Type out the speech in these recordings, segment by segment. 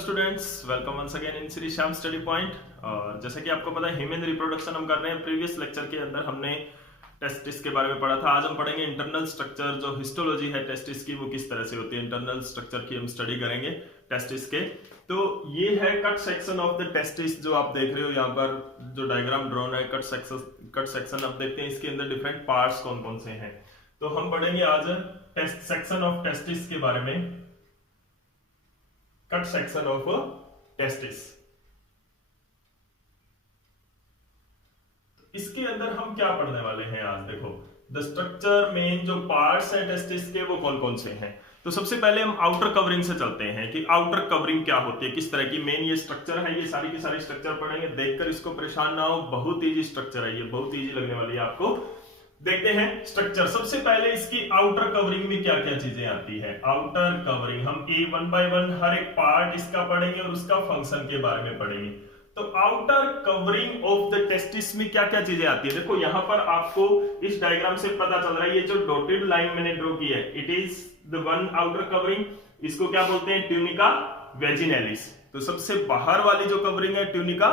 Students, welcome once again in Shri Shyam study point. और जैसे कि आपको पता है ह्यूमन रिप्रोडक्शन हम कर रहे हैं। प्रीवियस लेक्चर के अंदर हमने टेस्टिस के बारे में पढ़ा था। आज हम पढ़ेंगे इंटरनल स्ट्रक्चर, जो हिस्टोलॉजी है टेस्टिस की वो किस तरह से होती है। इंटरनल स्ट्रक्चर की हम स्टडी करेंगे टेस्टिस के। तो ये है cut section of the testis, जो आप देख रहे हो यहाँ पर जो डायग्राम ड्रॉन है। कट सेक्शन आप देखते हैं, इसके अंदर डिफरेंट पार्ट्स कौन कौन से हैं। तो हम पढ़ेंगे आज टेस्ट सेक्शन ऑफ टेस्टिस के बारे में। कट सेक्शन ऑफ टेस्टिस, इसके अंदर हम क्या पढ़ने वाले हैं आज। देखो, द स्ट्रक्चर, मेन जो पार्ट्स हैं टेस्टिस के वो कौन कौन से हैं। तो सबसे पहले हम आउटर कवरिंग से चलते हैं कि आउटर कवरिंग क्या होती है, किस तरह की। मेन ये स्ट्रक्चर है, ये सारी की सारी स्ट्रक्चर पढ़ेंगे। देखकर इसको परेशान ना हो, बहुत इजी स्ट्रक्चर है ये, बहुत इजी लगने वाली है आपको। देखते हैं स्ट्रक्चर। सबसे पहले इसकी आउटर कवरिंग में क्या क्या चीजें आती है। आउटर कवरिंग हम वन बाय वन हर एक पार्ट इसका पढ़ेंगे और उसका फंक्शन के बारे में पढ़ेंगे। तो outer covering of the testis में क्या क्या चीजें आती है। देखो यहाँ पर आपको इस डायग्राम से पता चल रहा है, ये जो डॉटेड लाइन मैंने ड्रॉ की है, it is the one outer covering. इसको क्या बोलते हैं, ट्यूनिका वेजिनेलिस। तो सबसे बाहर वाली जो कवरिंग है ट्यूनिका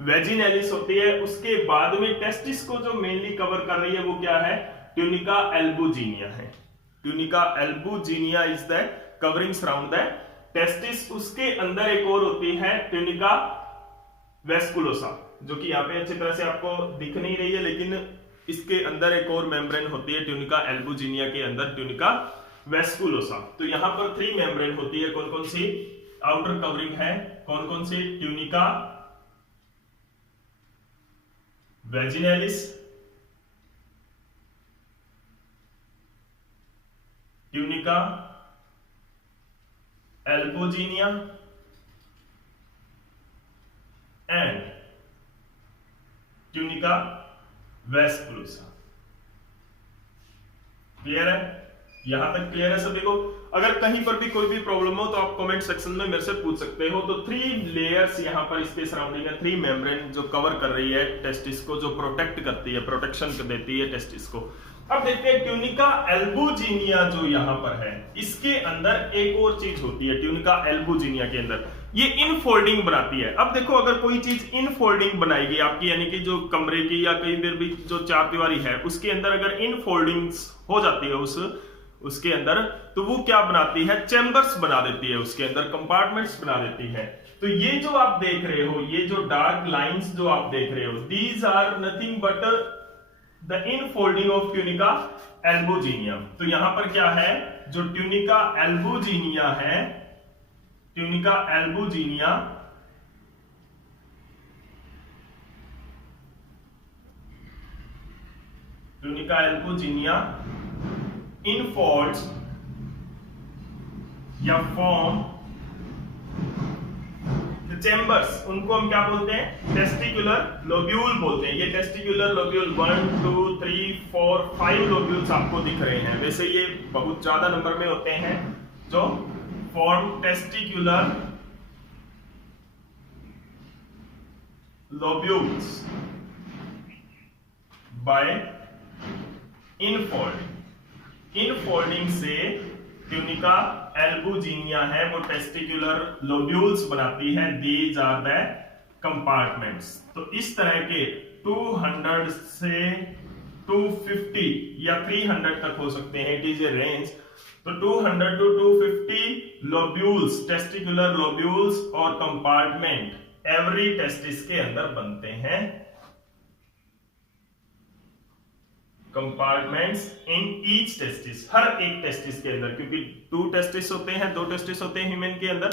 वेजिनेलिस होती है। उसके बाद में टेस्टिस को जो मेनली कवर कर रही है वो क्या है, ट्यूनिका एल्बुजिनिया है। Tunica albuginea is the covering surround the testis. उसके अंदर एक और होती है ट्यूनिका वेस्कुलोसा, जो कि यहाँ पे अच्छी तरह से आपको दिख नहीं रही है, लेकिन इसके अंदर एक और मेम्ब्रेन होती है ट्यूनिका एल्बुजिनिया के अंदर, ट्यूनिका वेस्कुलोसा। तो यहाँ पर 3 मेम्ब्रेन होती है। कौन कौन सी आउटर कवरिंग है, कौन कौन सी, tunica vaginalis, tunica albuginea and tunica vasculosa. Clear है, यहां तक क्लियर है सभी को। अगर कहीं पर भी कोई भी प्रॉब्लम हो तो आप कमेंट सेक्शन में मेरे से पूछ सकते हो। तो 3 लेयर्स यहां पर इसके सराउंडिंग है, 3 मेम्ब्रेन जो कवर कर रही है टेस्टिस को, जो प्रोटेक्ट करती है, प्रोटेक्शन देती है टेस्टिस को। अब देखते हैं ट्यूनिका एल्बुजिनिया जो यहां पर है, इसके अंदर एक और चीज होती है। ट्यूनिका एल्बुजिनिया के अंदर ये इनफोल्डिंग बनाती है। अब देखो, अगर कोई चीज इनफोल्डिंग बनाएगी आपकी, यानी कि जो कमरे की या कहीं पर भी जो चारदीवारी है उसके अंदर अगर इनफोल्डिंग्स हो जाती है उसके अंदर, तो वो क्या बनाती है, चैम्बर्स बना देती है, उसके अंदर कंपार्टमेंट्स बना देती है। तो ये जो आप देख रहे हो, ये जो डार्क लाइंस जो आप देख रहे हो, these are nothing but the infolding of tunica albuginea. तो यहां पर क्या है, जो ट्यूनिका एल्बुजिनिया है, tunica albuginea tunica albuginea infolds या फॉर्म द चैम्बर्स। उनको हम क्या बोलते हैं, टेस्टिकुलर लोब्यूल बोलते हैं। ये टेस्टिकुलर लोब्यूल 1 2 3 4 5 लोब्यूल्स आपको दिख रहे हैं। वैसे ये बहुत ज्यादा नंबर में होते हैं जो form testicular lobules by infolding. Infolding से ट्यूनिका एल्बुजिनिया है वो टेस्टिकुलर लोब्यूल्स बनाती है। These are the compartments. तो इस तरह के 200 से 250 या 300 तक हो सकते हैं, इट इज ए रेंज। तो 200 to 250 लोब्यूल्स, टेस्टिकुलर लोब्यूल्स और कंपार्टमेंट एवरी टेस्टिस के अंदर बनते हैं। कंपार्टमेंट्स इन ईच टेस्टिस, हर एक टेस्टिस के अंदर, क्योंकि 2 टेस्टिस होते हैं, 2 टेस्टिस होते हैं ह्यूमन के अंदर।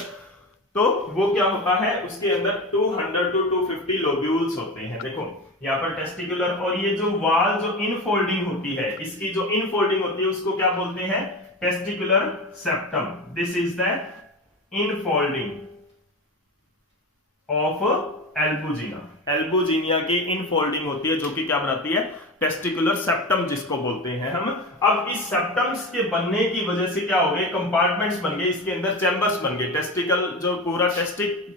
तो वो क्या होता है, उसके अंदर 200 to 250 लोब्यूल्स होते हैं। देखो यहाँ पर टेस्टिकुलर, और ये जो वाल जो इनफोल्डिंग होती है, इसकी जो इनफोल्डिंग होती है उसको क्या बोलते हैं, testicular septum. This is the infolding of albuginea. Albuginea की इनफोल्डिंग होती है जो कि क्या बनाती है, टेस्टिकुलर सेप्टम जिसको बोलते हैं हम। अब इस सेप्टम्स के बनने की वजह से क्या हो गए, कंपार्टमेंट्स बन गए, इसके अंदर चैम्बर्स बन गए। टेस्टिकल जो पूरा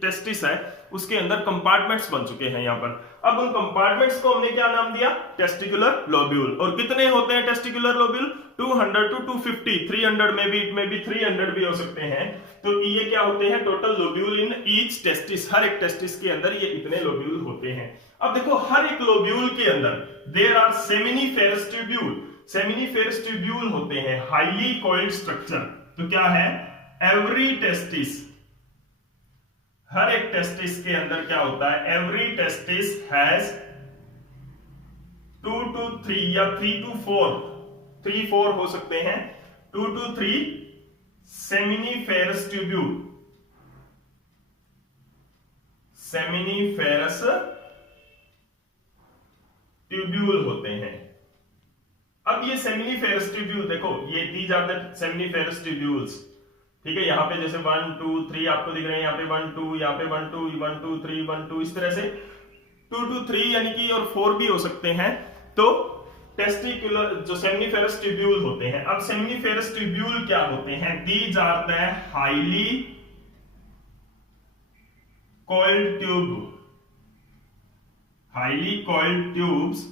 टेस्टिस है उसके अंदर कंपार्टमेंट्स बन चुके हैं यहाँ पर। अब उन कंपार्टमेंट्स को हमने क्या नाम दिया, टेस्टिकुलर लोब्यूल। और कितने होते हैं टेस्टिकुलर लोब्यूल, 200 to 250, 300 में भी 300 भी हो सकते हैं। तो ये क्या होते हैं, total lobule in each testis, हर एक टेस्टिस के अंदर ये इतने लोब्यूल होते हैं। अब देखो हर एक लोब्यूल के अंदर there are seminiferous tubule, seminiferous tubule होते हैं, हाईली कॉइल्ड स्ट्रक्चर। तो क्या है, एवरी टेस्टिस, हर एक टेस्टिस के अंदर क्या होता है, एवरी टेस्टिस हैज 2 to 3 या 3 to 4 हो सकते हैं, 2 to 3 seminiferous tubule, seminiferous tubule होते हैं। अब ये सेमिनिफेरस ट्यूब्यूल देखो, ये these are the seminiferous tubules, ठीक है। यहाँ पे जैसे 1 2 3 आपको दिख रहे हैं, यहाँ पे 1 2, यहाँ पे 1 2 1 2 3 1 2, इस तरह से 2 to 3 यानी कि और 4 भी हो सकते हैं। तो टेस्टिकुलर जो सेमिनिफेरस ट्यूब्यूल होते हैं, अब सेमिनिफेरस ट्यूब्यूल क्या होते हैं, these are the highly coiled tube, highly coiled tubes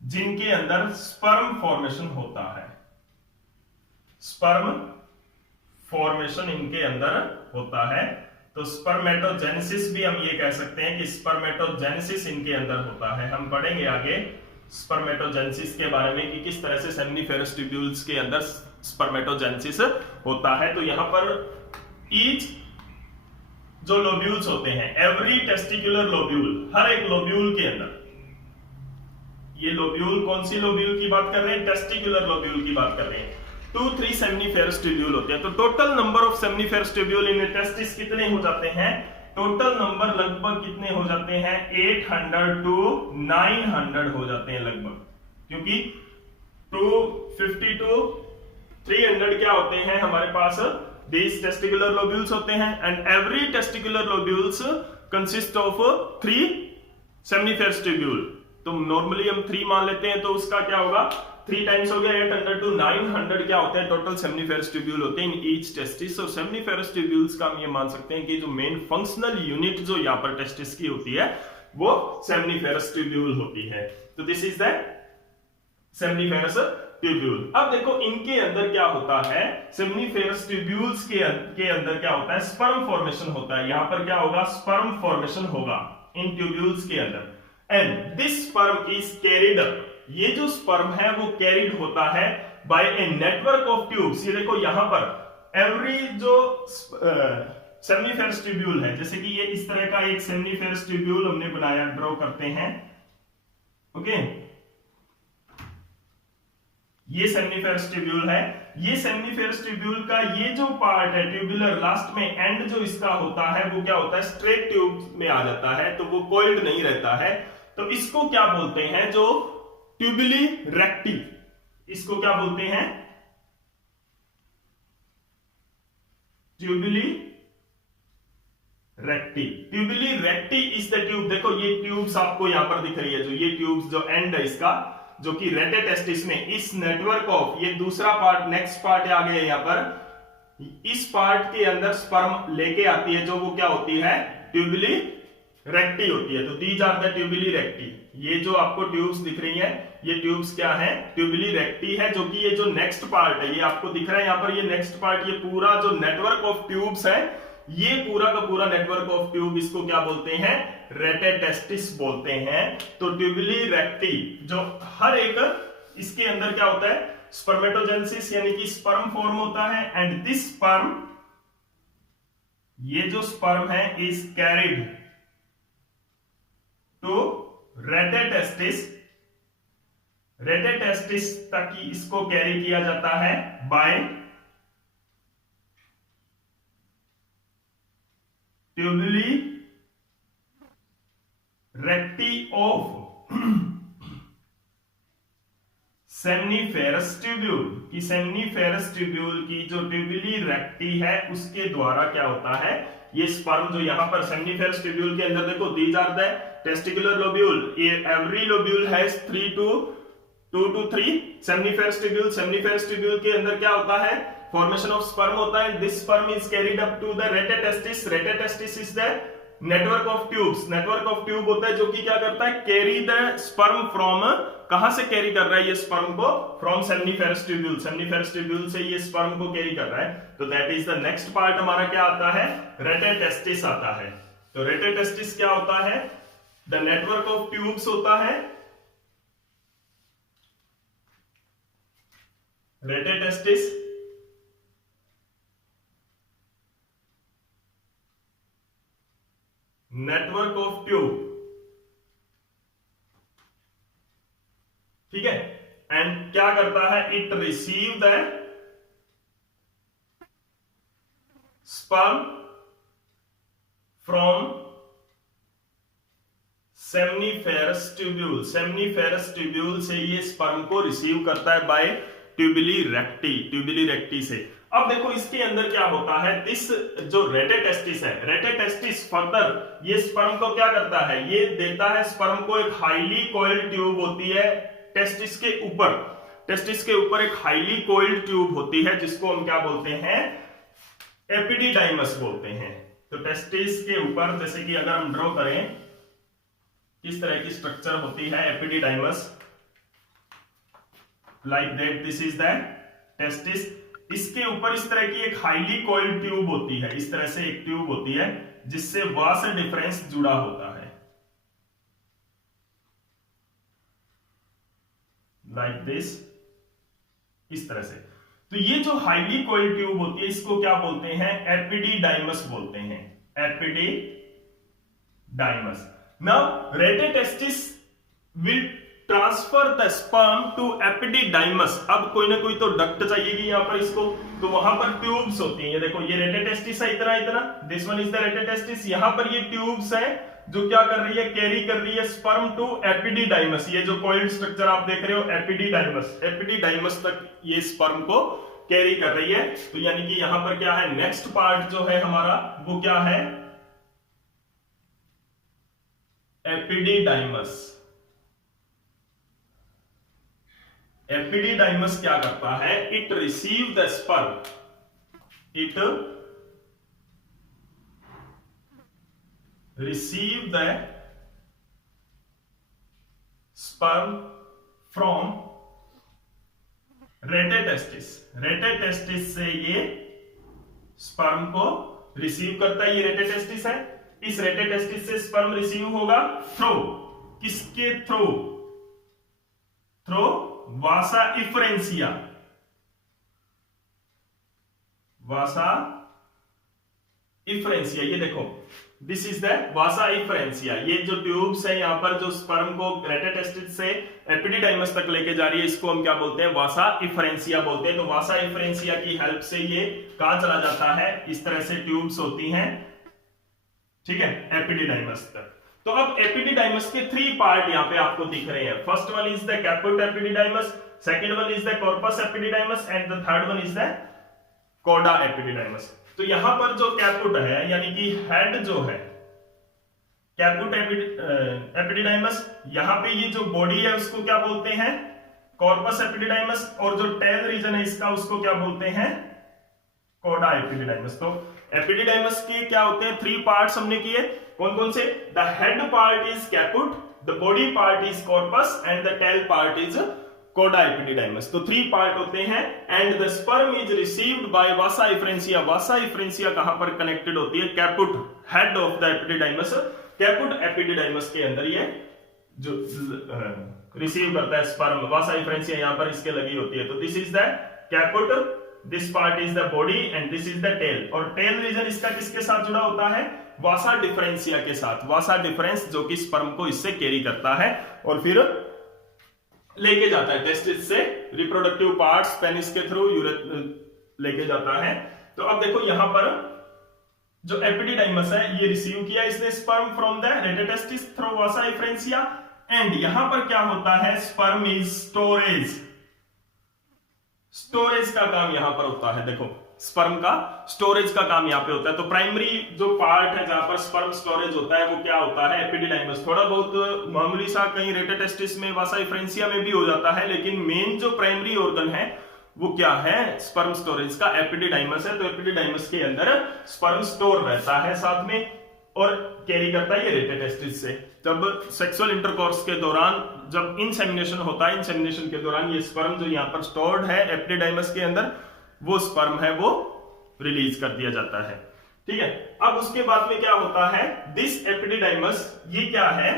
जिनके अंदर स्पर्म फॉर्मेशन होता है, स्पर्म फॉर्मेशन इनके अंदर होता है। तो स्पर्मेटोजेनेसिस भी हम ये कह सकते हैं कि स्पर्मेटोजेनेसिस इनके अंदर होता है। हम पढ़ेंगे आगे स्पर्मेटोजेनेसिस के बारे में कि किस तरह से सेमिनिफेरस ट्यूब्यूल्स के अंदर स्पर्मेटोजेनेसिस होता है। तो यहां पर ईच जो लोब्यूल्स होते हैं, एवरी टेस्टिकुलर लोब्यूल, हर एक लोब्यूल के अंदर, ये लोब्यूल कौन सी लोब्यूल की बात कर रहे हैं, टेस्टिकुलर लोब्यूल की बात कर रहे हैं। 2-3 सेमिनिफेरस ट्यूब्यूल होते हैं। तो total number of seminiferous tubule in testis कितने हो जाते हैं, टोटल नंबर लगभग कितने हो जाते हैं, 800 to 900 हो जाते हैं लगभग, क्योंकि 250 to 300 क्या होते हैं हमारे पास, these testicular lobules होते हैं, and every testicular lobules consist of 3 seminiferous tubule। तो नॉर्मली हम 3 मान लेते हैं, तो उसका क्या होगा, 3 टाइम्स हो गया, 800 to 900 क्या होते हैं टोटल सेमिनिफेरस ट्यूब्यूल होते हैं इन ईच टेस्टिस। और सेमिनिफेरस ट्यूब्यूल्स का हम ये मान सकते हैं कि जो मेन फंक्शनल यूनिट जो यहाँ पर टेस्टिस की होती है वो सेमिनिफेरस ट्यूब्यूल होती है। तो this is the seminiferous tubule. अब देखो इनके अंदर क्या होता है, सेमिनिफेरस ट्यूब्यूल्स के अंदर क्या होता है, स्पर्म फॉर्मेशन होता है। यहां पर क्या होगा, स्पर्म फॉर्मेशन होगा इन ट्यूब्यूल्स के अंदर। And this sperm is carried, ये जो स्पर्म है वो कैरिड होता है by a network of tubes. ये देखो यहां पर एवरी जो सेमिनिफेरस ट्यूब्यूल है, जैसे कि ये इस तरह का एक सेमिनिफेरस ट्यूब्यूल हमने बनाया, ड्रॉ करते हैं, ओके। ये सेमिनिफेरस ट्यूब्यूल है, ये सेमिनिफेरस ट्यूब्यूल का ये जो पार्ट है ट्यूबुलर, लास्ट में एंड जो इसका होता है वो क्या होता है, स्ट्रेट ट्यूब में आ जाता है, तो वो कॉइल्ड नहीं रहता है। तो इसको क्या बोलते हैं, जो ट्यूबुली रेक्टी, इसको क्या बोलते हैं, tubuli recti. Tubuli recti is the tube. देखो ये ट्यूब्स आपको यहां पर दिख रही है, जो ये ट्यूब्स जो एंड है इसका, जो कि रेटे टेस्टिस में इस नेटवर्क ऑफ, ये दूसरा पार्ट, नेक्स्ट पार्ट आ गया यहां पर, इस पार्ट के अंदर स्पर्म लेके आती है, जो वो क्या होती है, ट्यूबुली रेक्टी होती है। तो दीज आर द ट्यूबुली रेक्टी। ये जो आपको ट्यूब्स दिख रही है, ये ट्यूब्स क्या है, ट्यूबुली रेक्टी है, जो कि ये जो नेक्स्ट पार्ट है, ये आपको दिख रहा है यहां पर, ये नेक्स्ट पार्ट, ये पूरा जो नेटवर्क ऑफ ट्यूब्स है, ये पूरा का पूरा नेटवर्क ऑफ ट्यूब, इसको क्या बोलते हैं, रेटे टेस्टिस बोलते हैं। तो ट्यूबुली रेक्टी जो हर एक, इसके अंदर क्या होता है, स्पर्मेटोजेनेसिस यानी कि स्पर्म फॉर्म होता है। एंड दिस स्पर्म, ये जो स्पर्म है, is carried to rete testis, rete testis तक इसको कैरी किया जाता है by tubuli recti of seminiferous tubule, की सेमिनिफेरस ट्यूब्यूल की जो ट्यूबुली रेक्टी है उसके द्वारा क्या होता है, ये स्पर्म जो यहां पर सेमिनिफेरस ट्यूब्यूल के अंदर देखो, these are the testicular lobule, every lobule has 2 to 3 seminiferous tubule. Seminiferous tubule के अंदर क्या होता है, फॉर्मेशन ऑफ स्पर्म होता है। This sperm is carried up to the rete testis. Rete testis is the network of tubes. Network of tube होता है जो कि क्या करता है, कैरी द स्पर्म फ्रॉम, कहां से कैरी कर रहा है ये स्पर्म को, from seminiferous tubule. Seminiferous tubule से ये स्पर्म को कैरी कर रहा है। तो that is the next part हमारा क्या आता है, रेटेटेस्टिस आता है। तो रेटेटेस्टिस क्या होता है, द नेटवर्क ऑफ ट्यूब्स होता है। रेटेटेस्टिस नेटवर्क ऑफ ट्यूब, ठीक है। एंड क्या करता है, it receive the sperm from seminiferous tubule. Seminiferous tubule से ये स्पर्म को रिसीव करता है बाय ट्यूबिली रेक्टी, ट्यूबिली रेक्टी से। अब देखो इसके अंदर क्या होता है, दिस जो रेटेटेस्टिस है, रेटेटेस्टिस फर्दर ये स्पर्म को क्या करता है, ये देता है स्पर्म को एक हाईली कोइल्ड ट्यूब होती है टेस्टिस के ऊपर। टेस्टिस के ऊपर एक हाईली कोइल्ड ट्यूब होती है जिसको हम क्या बोलते हैं, एपिडिडाइमस बोलते हैं। तो टेस्टिस के ऊपर जैसे कि अगर हम ड्रॉ करें किस तरह की स्ट्रक्चर होती है, epididymis like that, this is the testis. इसके ऊपर इस तरह की एक हाईली कोइल्ड ट्यूब होती है, इस तरह से एक ट्यूब होती है जिससे वास डिफरेंस जुड़ा होता है, लाइक दिस, इस तरह से। तो ये जो हाईली कोइल्ड ट्यूब होती है इसको क्या बोलते हैं, एपिडिडाइमस बोलते हैं, epididymis. Now rete testis will transfer the sperm to epididymis. अब कोई ना कोई तो डक्ट चाहिएगी यहां पर इसको, तो वहां पर ट्यूब्स होती हैं। देखो ये रेटेटेस्टिस है इतना इतना, this one is the rete testis. यहां पर ये ट्यूब्स है जो क्या कर रही है, कैरी कर रही है स्पर्म टू एपिडिडाइमस। ये जो कोइल्ड स्ट्रक्चर आप देख रहे हो एपिडिडाइमस, एपिडिडाइमस तक ये स्पर्म को कैरी कर रही है। तो यानी कि यहां पर क्या है, नेक्स्ट पार्ट जो है हमारा वो क्या है, एपिडिडाइमस। एपिडिडाइमस क्या करता है, it receive the sperm, it receive the sperm from rete testis. Rete testis से ये स्पर्म को रिसीव करता है, ये रेटेटेस्टिस है। इस रेटेटेस्टिस से स्पर्म रिसीव होगा थ्रू, किसके थ्रू, थ्रू वासा इफ्रेंसिया, वासा इफ्रेंसिया। ये देखो this is the Vasa efferentia. ये जो ट्यूब्स है यहां पर जो स्पर्म को रेटेटेस्टिस से एपिडिडाइमस तक लेके जा रही है, इसको हम क्या बोलते हैं, वासा इफ्रेंसिया बोलते हैं। तो वासा इफ्रेंसिया की हेल्प से ये कहां चला जाता है, इस तरह से ट्यूब्स होती हैं, ठीक है, एपिडिडाइमस तक। तो अब एपिडिडाइमस के 3 पार्ट यहां पे आपको दिख रहे हैं। First one is the caput epididymis, second one is the corpus epididymis and the third one is the कोडा एपिडिडाइमस। तो यहां पर जो कैपुट है यानी कि हेड जो है, कैपुट एपिडिडाइमस, यहां पे ये जो बॉडी है उसको क्या बोलते हैं, कॉर्पस एपिडिडाइमस, और जो टेल रीजन है इसका उसको क्या बोलते हैं, कोडा एपिडिडाइमस। तो एपिडिडाइमस के क्या होते हैं, 3 पार्ट्स हमने किए, कौन कौन से, the head part is caput, the body part is corpus and the tail part is कोडा एपिडिडाइमस। तो 3 पार्ट होते हैं। And the sperm is received by Vasa efferentia. Vasa efferentia कहां पर कनेक्टेड होती है, caput, head of the epididymis, caput epididymis के अंदर ये जो रिसीव करता है स्पर्म, वासा इफ्रेंसिया यहां पर इसके लगी होती है। तो this is the caput, this part is the body and this is the tail. और टेल रीजन इसका किसके साथ जुड़ा होता है, वासा डिफरेंसिया के साथ। वासा डिफरेंस जो कि स्पर्म को इससे कैरी करता है और फिर लेके जाता है टेस्टिस से रिप्रोडक्टिव पार्ट्स पेनिस के थ्रू लेके जाता है। तो अब देखो यहां पर जो एपिडिडाइमस है ये रिसीव किया इसने sperm from the rete testis through vasa efferentia. And यहां पर क्या होता है, स्पर्म इज स्टोरेज, स्टोरेज का काम यहां पर होता है। देखो स्पर्म का स्टोरेज का काम यहां पे होता है। तो प्राइमरी जो पार्ट है जहां पर स्पर्म स्टोरेज होता है वो क्या होता है, एपिडिडाइमस। थोड़ा बहुत मामूली सा कहीं रेटेटेस्टिस में, वासा डिफरेंशिया में भी हो जाता है, लेकिन मेन जो प्राइमरी ऑर्गन है वो क्या है, स्पर्म स्टोरेज का एपिडिडाइमस है। तो एपिडिडाइमस के अंदर स्पर्म स्टोर रहता है साथ में, और कैरी करता है ये रेटेटेस्टिस से। जब सेक्सुअल इंटरकोर्स के दौरान जब इंसेमिनेशन होता है, इंसेमिनेशन के दौरान ये स्पर्म जो यहाँ पर स्टोर्ड है एपिडिडाइमस के अंदर, वो स्पर्म है वो रिलीज कर दिया जाता है। ठीक है, अब उसके बाद में क्या होता है, दिस एपिडिडाइमस ये क्या है,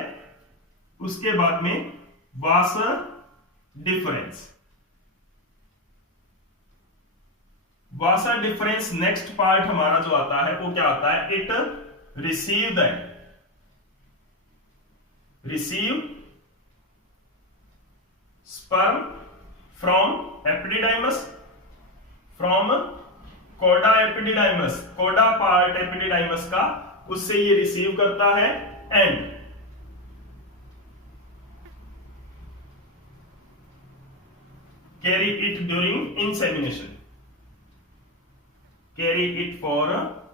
उसके बाद में वास डिफरेंस। वासा डिफरेंस नेक्स्ट पार्ट हमारा जो आता है वो क्या आता है, it receive sperm from epididymis, from कोडा एपिडिडाइमस, कोडा पार्ट एपिडिडाइमस का, उससे ये रिसीव करता है and carry it during insemination, carry it for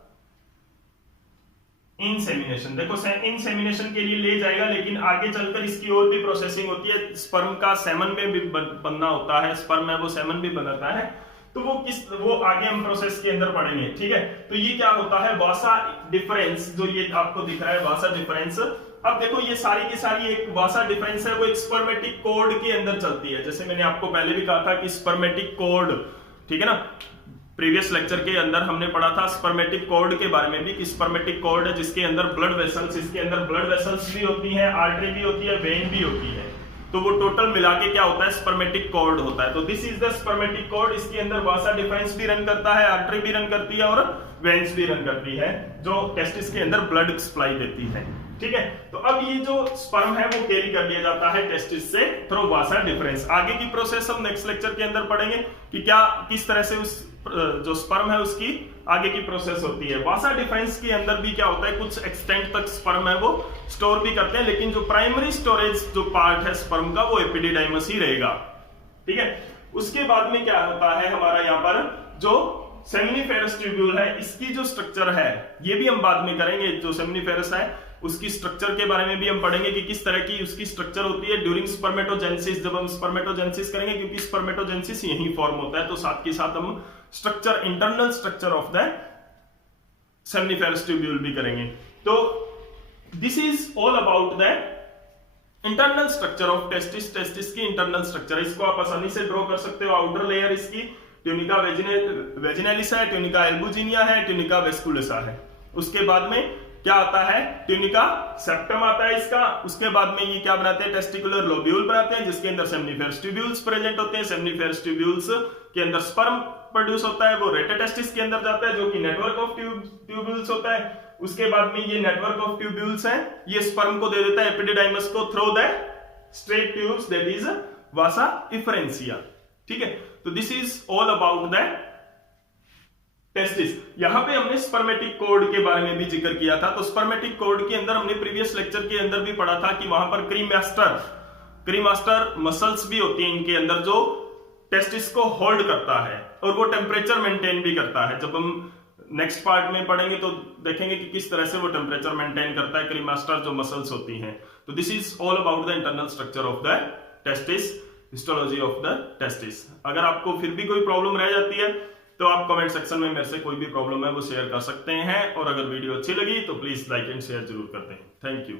insemination. देखो इंसेमिनेशन के लिए ले जाएगा, लेकिन आगे चलकर इसकी और भी प्रोसेसिंग होती है। स्पर्म का सेमन में भी बनना होता है, स्पर्म है वो सेमन भी बनाता है, तो वो आगे हम प्रोसेस के अंदर पढ़ेंगे। ठीक है, तो ये क्या होता है, वासा डिफरेंस, जो ये आपको दिख रहा है वासा डिफरेंस। अब देखो ये सारी की सारी एक वासा डिफरेंस है, वो एक स्पर्मेटिक कोड के अंदर चलती है। जैसे मैंने आपको पहले भी कहा था कि स्पर्मेटिक कोड, ठीक है ना, प्रीवियस लेक्चर के अंदर हमने पढ़ा था स्पर्मेटिक कोड के बारे में भी, कि स्पर्मेटिक कोड है जिसके अंदर ब्लड वेसल्स, इसके अंदर ब्लड वेसल्स भी होती है, आर्टरी भी होती है, वेन भी होती है, तो वो टोटल मिला के क्या होता है, स्पर्मेटिक कोड होता है। तो this is the spermatic code. इसके अंदर वासा डिफरेंस भी रन करता है, आर्टरी भी रन करती है, और वेन्स भी रन करती है, जो टेस्टिस के अंदर ब्लड सप्लाई देती है। ठीक है, तो अब ये जो स्पर्म है वो कैरी कर लिया जाता है टेस्टिस से थ्रू वासा डिफरेंस। आगे की प्रोसेस हम नेक्स्ट लेक्चर के अंदर पढ़ेंगे कि क्या किस तरह से उस जो स्पर्म है उसकी आगे की प्रोसेस होती है। वासा डिफरेंस के अंदर भी क्या होता है, कुछ एक्सटेंट तक स्पर्म है वो स्टोर भी करते हैं, लेकिन जो प्राइमरी स्टोरेज जो पार्ट है स्पर्म का वो एपिडिडाइमस ही रहेगा। ठीक है, उसके बाद में क्या होता है हमारा यहाँ पर जो सेमिनिफेरस ट्यूब्यूल है, इसकी जो स्ट्रक्चर है ये भी हम बाद में करेंगे। जो सेमिनिफेरस है उसकी स्ट्रक्चर के बारे में भी हम पढ़ेंगे कि किस तरह की उसकी स्ट्रक्चर होती है ड्यूरिंग स्पर्मेटोजेनेसिस, जब हम स्पर्मेटोजेनेसिस करेंगे, क्योंकि स्पर्मेटोजेनेसिस यही फॉर्म होता है। तो साथ के साथ हम structure, internal structure of the seminiferous tubule भी करेंगे। तो this is all about the internal structure of testis. Testis की इंटरनल स्ट्रक्चर, इसको आप आसानी से ड्रॉ कर सकते हो। आउटर लेयर इसकी ट्यूनिका वेजिनैलिस है, ट्यूनिका एल्बुजिनिया है, ट्यूनिका वेस्कुलसा है। उसके बाद में क्या आता है, ट्यूनिका सेप्टम आता है इसका। उसके बाद में ये क्या बनाते हैं, टेस्टिकुलर लोब्यूल बनाते हैं, जिसके अंदर सेमिनिफेरस ट्यूब्यूल्स प्रेजेंट होते हैं। सेमिनिफेरस ट्यूब्यूल्स के अंदर स्पर्म प्रोड्यूस होता है, वो रेटेटेस्टिस के अंदर जाता है, जो कि नेटवर्क ऑफ ट्यूब्यूल्स होता है। उसके बाद में ये नेटवर्क ऑफ ट्यूब्यूल्स है, ये स्पर्म को दे देता है एपिडिडाइमस को through the straight tubes, that is Vasa differentia. ठीक है, तो this is all about the testis. यहां पे हमने स्पर्मेटिक कोड के बारे में भी जिक्र किया था। तो स्पर्मेटिक कोड के अंदर हमने प्रीवियस लेक्चर के अंदर भी पढ़ा था कि वहां पर क्रीमास्टर मसल्स भी होती हैं इनके अंदर, जो टेस्टिस को होल्ड करता है और वो टेम्परेचर मेंटेन भी करता है। जब हम नेक्स्ट पार्ट में पढ़ेंगे तो देखेंगे कि किस तरह से वो टेम्परेचर मेंटेन करता है, क्रीमास्टर जो मसल्स होती हैं। तो this is all about the internal structure of the testis, histology of the testis. अगर आपको फिर भी कोई प्रॉब्लम रह जाती है तो आप कमेंट सेक्शन में मेरे से कोई भी प्रॉब्लम है वो शेयर कर सकते हैं, और अगर वीडियो अच्छी लगी तो प्लीज लाइक एंड शेयर जरूर करते हैं। Thank you.